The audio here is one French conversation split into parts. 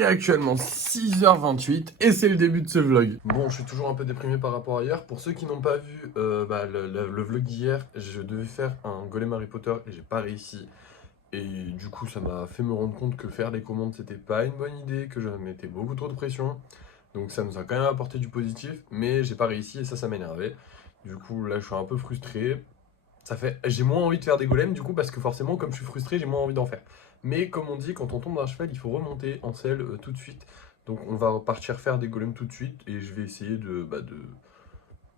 Il est actuellement 6h28 et c'est le début de ce vlog. Bon, je suis toujours un peu déprimé par rapport à hier. Pour ceux qui n'ont pas vu le vlog d'hier, je devais faire un golem Harry Potter et j'ai pas réussi. Et du coup, ça m'a fait me rendre compte que faire des commandes, c'était pas une bonne idée, que je mettais beaucoup trop de pression. Donc ça nous a quand même apporté du positif, mais j'ai pas réussi et ça m'énervait. Du coup, là, je suis un peu frustré. J'ai moins envie de faire des golems du coup parce que forcément comme je suis frustré j'ai moins envie d'en faire. Mais comme on dit quand on tombe d'un cheval il faut remonter en selle tout de suite. Donc on va partir faire des golems tout de suite et je vais essayer de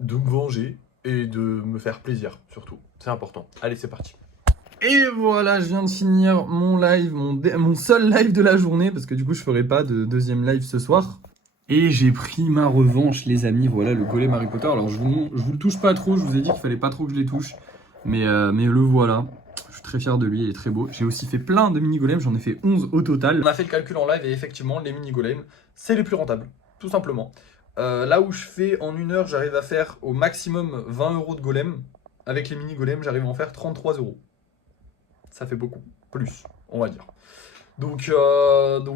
me venger et de me faire plaisir surtout. C'est important. Allez c'est parti. Et voilà, je viens de finir mon live, mon seul live de la journée parce que du coup je ferai pas de deuxième live ce soir. Et j'ai pris ma revanche les amis, voilà le golem Harry Potter. Alors je vous le touche pas trop, je vous ai dit qu'il fallait pas trop que je les touche. Mais le voilà, je suis très fier de lui, il est très beau. J'ai aussi fait plein de mini-golems, j'en ai fait 11 au total. On a fait le calcul en live et effectivement, les mini-golems, c'est les plus rentables, tout simplement. Là où je fais en une heure, j'arrive à faire au maximum 20 € de golem. Avec les mini-golems, j'arrive à en faire 33 €. Ça fait beaucoup, plus, on va dire. Donc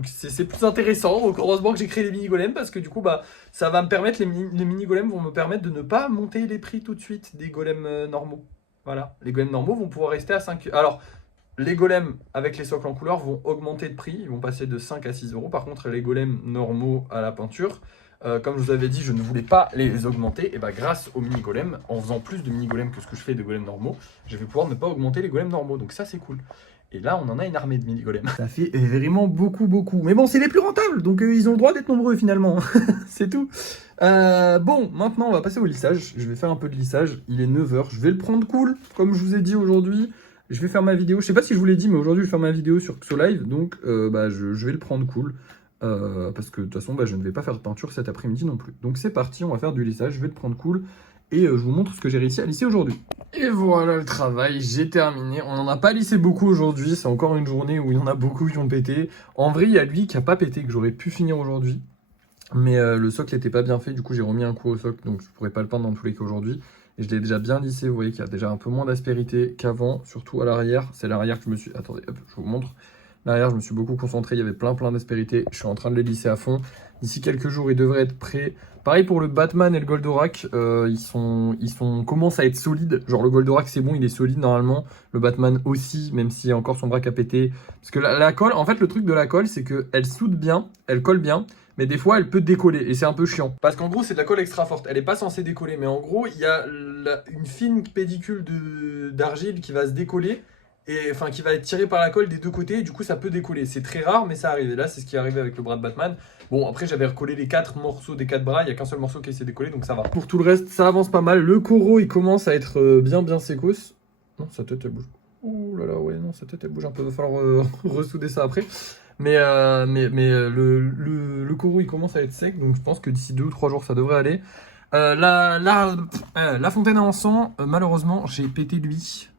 c'est plus intéressant. Donc heureusement que j'ai créé les mini-golems parce que du coup, ça va me permettre, les mini-golems vont me permettre de ne pas monter les prix tout de suite des golems normaux. Voilà, les golems normaux vont pouvoir rester à 5. Alors, les golems avec les socles en couleur vont augmenter de prix, ils vont passer de 5 à 6 €. Par contre, les golems normaux à la peinture, comme je vous avais dit, je ne voulais pas les augmenter. Et grâce aux mini-golems, en faisant plus de mini-golems que ce que je fais de golems normaux, je vais pouvoir ne pas augmenter les golems normaux. Donc ça, c'est cool. Et là, on en a une armée de mini-golems. Ça fait vraiment beaucoup. Mais bon, c'est les plus rentables, donc ils ont le droit d'être nombreux finalement. C'est tout. Bon, maintenant, on va passer au lissage. Je vais faire un peu de lissage. Il est 9 h. Je vais le prendre cool, comme je vous ai dit aujourd'hui. Je vais faire ma vidéo. Je sais pas si je vous l'ai dit, mais aujourd'hui, je vais faire ma vidéo sur XoLive. Donc, je vais le prendre cool. Parce que de toute façon, je ne vais pas faire de peinture cet après-midi non plus. Donc, c'est parti, on va faire du lissage. Je vais le prendre cool. Et je vous montre ce que j'ai réussi à lisser aujourd'hui. Et voilà le travail, j'ai terminé. On n'en a pas lissé beaucoup aujourd'hui, c'est encore une journée où il y en a beaucoup qui ont pété. En vrai, il y a lui qui n'a pas pété, que j'aurais pu finir aujourd'hui. Mais le socle n'était pas bien fait, du coup j'ai remis un coup au socle, donc je ne pourrais pas le peindre dans tous les cas aujourd'hui. Et je l'ai déjà bien lissé, vous voyez qu'il y a déjà un peu moins d'aspérité qu'avant, surtout à l'arrière. C'est l'arrière que je me suis... Attendez, hop, je vous montre. L'arrière, je me suis beaucoup concentré, il y avait plein d'aspérité. Je suis en train de les lisser à fond. D'ici quelques jours, ils devraient être prêts. Pareil pour le Batman et le Goldorak, ils commencent à être solides. Genre le Goldorak c'est bon, il est solide normalement. Le Batman aussi, même s'il y a encore son bras qui a pété. Parce que la colle, en fait le truc de la colle c'est qu'elle soude bien, elle colle bien. Mais des fois elle peut décoller et c'est un peu chiant. Parce qu'en gros c'est de la colle extra forte, elle n'est pas censée décoller. Mais en gros il y a une fine pédicule d'argile qui va se décoller. Et enfin qui va être tiré par la colle des deux côtés et du coup ça peut décoller. C'est très rare mais ça arrive. Et là c'est ce qui est arrivé avec le bras de Batman. Bon après j'avais recollé les 4 morceaux des 4 bras, il n'y a qu'un seul morceau qui s'est décollé donc ça va. Pour tout le reste ça avance pas mal. Le coraux il commence à être bien sécos. Non sa tête elle bouge. Ouh là là ouais non sa tête elle bouge un peu, il va falloir ressouder ça après. Mais le coraux il commence à être sec donc je pense que d'ici 2 ou 3 jours ça devrait aller. La fontaine à encens, malheureusement j'ai pété lui.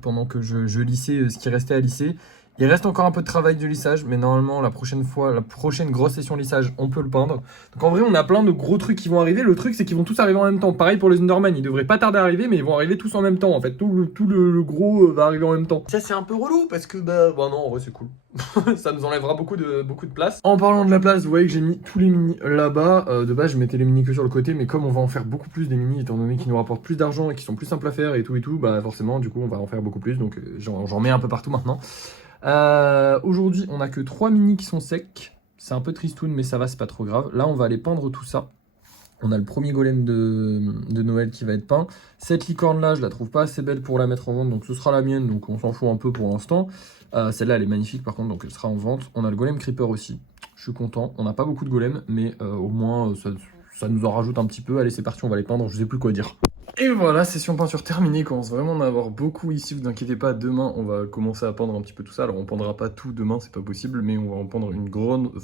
Pendant que je lissais ce qui restait à lisser. Il reste encore un peu de travail de lissage, mais normalement la prochaine grosse session lissage, on peut le peindre. Donc en vrai, on a plein de gros trucs qui vont arriver. Le truc, c'est qu'ils vont tous arriver en même temps. Pareil pour les Enderman, ils devraient pas tarder à arriver, mais ils vont arriver tous en même temps. En fait, tout le gros va arriver en même temps. Ça, c'est un peu relou parce que non, en vrai, c'est cool. Ça nous enlèvera beaucoup de place. En parlant de la place, vous voyez que j'ai mis tous les mini là-bas. De base, je mettais les mini que sur le côté, mais comme on va en faire beaucoup plus des mini, étant donné qu'ils nous rapportent plus d'argent et qu'ils sont plus simples à faire et tout, forcément, du coup, on va en faire beaucoup plus. Donc, j'en mets un peu partout maintenant. Aujourd'hui, on a que 3 mini qui sont secs. C'est un peu tristoun, mais ça va, c'est pas trop grave. Là, on va aller peindre tout ça. On a le premier golem de Noël qui va être peint. Cette licorne-là, je la trouve pas assez belle pour la mettre en vente, donc ce sera la mienne, donc on s'en fout un peu pour l'instant. Celle-là, elle est magnifique par contre, donc elle sera en vente. On a le golem creeper aussi. Je suis content. On n'a pas beaucoup de golems, mais au moins, ça nous en rajoute un petit peu. Allez, c'est parti, on va les peindre, je sais plus quoi dire. Et voilà, session peinture terminée, il commence vraiment à en avoir beaucoup ici, vous inquiétez pas, demain on va commencer à peindre un petit peu tout ça, alors on peindra pas tout demain, c'est pas possible, mais on va en peindre une grande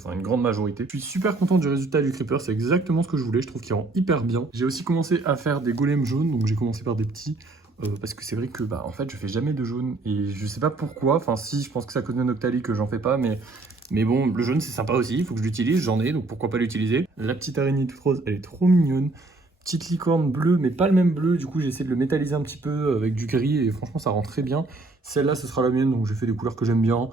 majorité. Je suis super content du résultat du creeper, c'est exactement ce que je voulais, je trouve qu'il rend hyper bien. J'ai aussi commencé à faire des golems jaunes, donc j'ai commencé par des petits, parce que c'est vrai que en fait je fais jamais de jaune, et je sais pas pourquoi, enfin si, je pense que c'est à cause de Noctali que j'en fais pas, mais bon, le jaune c'est sympa aussi, il faut que je l'utilise, j'en ai, donc pourquoi pas l'utiliser. La petite araignée toute rose, elle est trop mignonne. Petite licorne bleue, mais pas le même bleu, du coup j'ai essayé de le métalliser un petit peu avec du gris et franchement ça rend très bien. Celle-là ce sera la mienne, donc j'ai fait des couleurs que j'aime bien.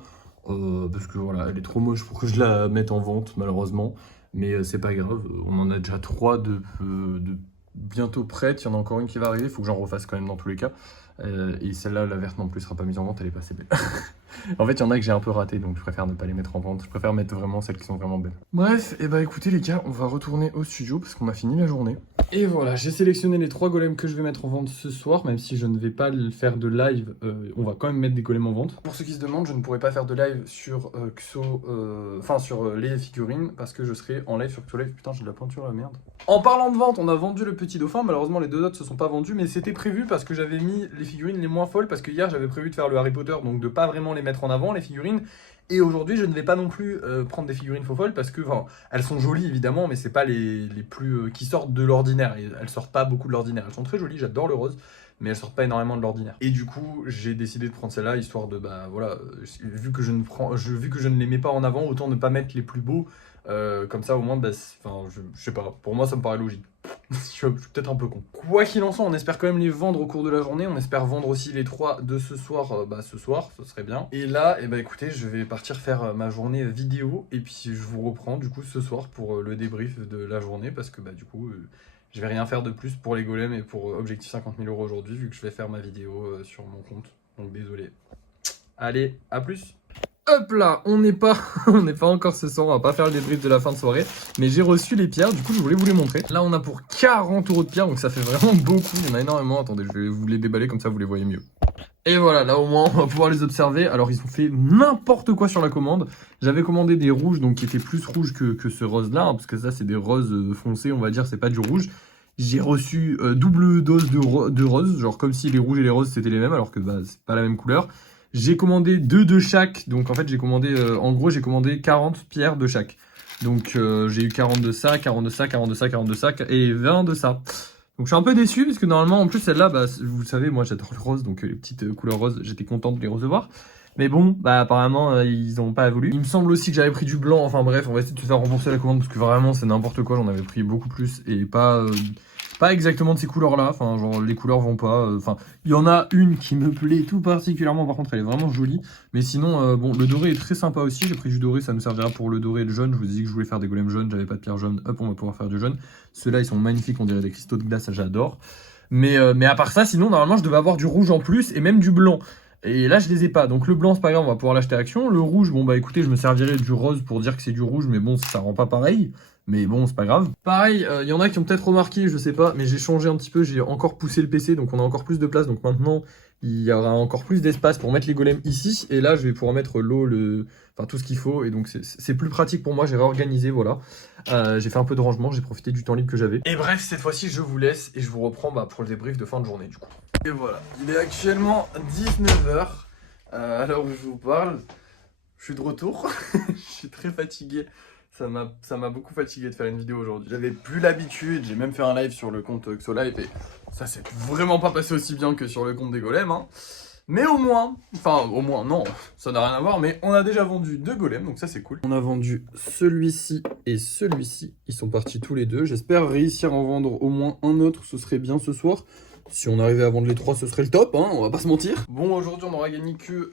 parce que voilà, elle est trop moche pour que je la mette en vente malheureusement. Mais c'est pas grave, on en a déjà 3 de bientôt prêtes, il y en a encore une qui va arriver, il faut que j'en refasse quand même dans tous les cas. Et celle-là, la verte non plus, sera pas mise en vente, elle est pas assez belle. En fait, il y en a que j'ai un peu raté, donc je préfère ne pas les mettre en vente. Je préfère mettre vraiment celles qui sont vraiment belles. Bref, et bah écoutez les gars, on va retourner au studio parce qu'on a fini la journée. Et voilà, j'ai sélectionné les 3 golems que je vais mettre en vente ce soir, même si je ne vais pas le faire de live, on va quand même mettre des golems en vente. Pour ceux qui se demandent, je ne pourrai pas faire de live sur sur les figurines, parce que je serai en live sur Xo Live. Putain, j'ai de la peinture là, merde. En parlant de vente, on a vendu le petit dauphin, malheureusement les 2 autres se sont pas vendus, mais c'était prévu parce que j'avais mis les figurines les moins folles, parce que hier j'avais prévu de faire le Harry Potter, donc de pas vraiment les mettre en avant, les figurines. Et aujourd'hui, je ne vais pas non plus prendre des figurines faux folles parce que elles sont jolies évidemment, mais c'est pas les plus qui sortent de l'ordinaire. Elles sortent pas beaucoup de l'ordinaire. Elles sont très jolies, j'adore le rose, mais elles sortent pas énormément de l'ordinaire. Et du coup, j'ai décidé de prendre celle-là histoire de vu que je ne les mets pas en avant, autant ne pas mettre les plus beaux. Comme ça, au moins, je sais pas. Pour moi, ça me paraît logique. Je suis peut-être un peu con. Quoi qu'il en soit, on espère quand même les vendre au cours de la journée. On espère vendre aussi les 3 de ce soir. Ce soir, ce serait bien. Et là, écoutez, je vais partir faire ma journée vidéo. Et puis, je vous reprends du coup ce soir pour le débrief de la journée. Parce que du coup, je vais rien faire de plus pour les golems et pour objectif 50 000 € aujourd'hui, vu que je vais faire ma vidéo sur mon compte. Donc, désolé. Allez, à plus! Hop là, on n'est pas encore ce soir, on va pas faire le débrief de la fin de soirée, mais j'ai reçu les pierres, du coup je voulais vous les montrer. Là on a pour 40 € de pierres, donc ça fait vraiment beaucoup, il y en a énormément. Attendez, je vais vous les déballer comme ça vous les voyez mieux. Et voilà, là au moins on va pouvoir les observer. Alors ils ont fait n'importe quoi sur la commande. J'avais commandé des rouges, donc qui étaient plus rouges que ce rose là, parce que ça c'est des roses foncés, on va dire, c'est pas du rouge. J'ai reçu double dose de rose, genre comme si les rouges et les roses c'était les mêmes, alors que c'est pas la même couleur. J'ai commandé 2 de chaque, donc en fait j'ai commandé, en gros j'ai commandé 40 pierres de chaque. Donc j'ai eu 40 de ça, 40 de ça, 40 de ça, 40 de ça, et 20 de ça. Donc je suis un peu déçu, parce que normalement en plus celle-là, vous savez, moi j'adore le rose, donc les petites couleurs roses, j'étais content de les recevoir. Mais bon, apparemment ils n'ont pas voulu. Il me semble aussi que j'avais pris du blanc, enfin bref, on va essayer de se faire rembourser la commande, parce que vraiment c'est n'importe quoi, j'en avais pris beaucoup plus, et pas exactement de ces couleurs-là, enfin, genre, les couleurs vont pas, enfin, il y en a une qui me plaît tout particulièrement, par contre, elle est vraiment jolie, mais sinon, bon, le doré est très sympa aussi, j'ai pris du doré, ça nous servira pour le doré et le jaune, je vous ai dit que je voulais faire des golems jaunes, j'avais pas de pierre jaune, hop, on va pouvoir faire du jaune, ceux-là, ils sont magnifiques, on dirait des cristaux de glace, j'adore, mais à part ça, sinon, normalement, je devais avoir du rouge en plus, et même du blanc. Et là, je les ai pas. Donc, le blanc, c'est pas grave, on va pouvoir l'acheter à Action. Le rouge, bon, écoutez, je me servirai du rose pour dire que c'est du rouge, mais bon, ça rend pas pareil. Mais bon, c'est pas grave. Pareil, il y en a qui ont peut-être remarqué, je sais pas, mais j'ai changé un petit peu, j'ai encore poussé le PC, donc on a encore plus de place. Donc maintenant, il y aura encore plus d'espace pour mettre les golems ici. Et là, je vais pouvoir mettre l'eau, enfin tout ce qu'il faut. Et donc c'est plus pratique pour moi, j'ai réorganisé, voilà. J'ai fait un peu de rangement, j'ai profité du temps libre que j'avais. Et bref, cette fois-ci, je vous laisse et je vous reprends pour le débrief de fin de journée, du coup. Et voilà, il est actuellement 19 h à l'heure où je vous parle. Je suis de retour, je suis très fatigué. Ça m'a beaucoup fatigué de faire une vidéo aujourd'hui. J'avais plus l'habitude, j'ai même fait un live sur le compte Xo Live et ça s'est vraiment pas passé aussi bien que sur le compte des golems. Hein. Mais au moins, non, ça n'a rien à voir, mais on a déjà vendu 2 golems, donc ça c'est cool. On a vendu celui-ci et celui-ci, ils sont partis tous les deux. J'espère réussir à en vendre au moins un autre, ce serait bien ce soir. Si on arrivait à vendre les 3, ce serait le top, hein, on va pas se mentir. Bon, aujourd'hui, on n'aura gagné que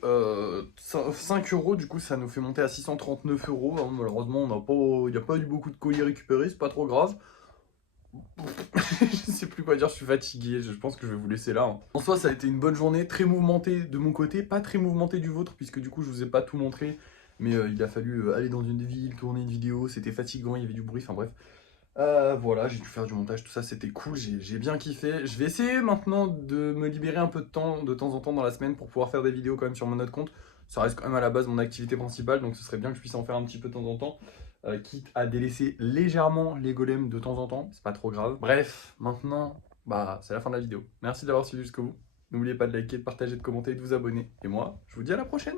5 €, du coup, ça nous fait monter à 639 €. Hein. Malheureusement, il n'y a pas eu beaucoup de colis récupérés, c'est pas trop grave. Je sais plus quoi dire, je suis fatigué, je pense que je vais vous laisser là. Hein. En soi, ça a été une bonne journée, très mouvementée de mon côté, pas très mouvementée du vôtre, puisque du coup, je vous ai pas tout montré. Mais il a fallu aller dans une ville, tourner une vidéo, c'était fatigant, il y avait du bruit, enfin bref. Voilà, j'ai dû faire du montage, tout ça, c'était cool, j'ai bien kiffé. Je vais essayer maintenant de me libérer un peu de temps en temps dans la semaine pour pouvoir faire des vidéos quand même sur mon autre compte. Ça reste quand même à la base mon activité principale, donc ce serait bien que je puisse en faire un petit peu de temps en temps. Quitte à délaisser légèrement les golems de temps en temps, c'est pas trop grave. Bref, maintenant, c'est la fin de la vidéo. Merci d'avoir suivi jusqu'au bout. N'oubliez pas de liker, de partager, de commenter et de vous abonner. Et moi, je vous dis à la prochaine!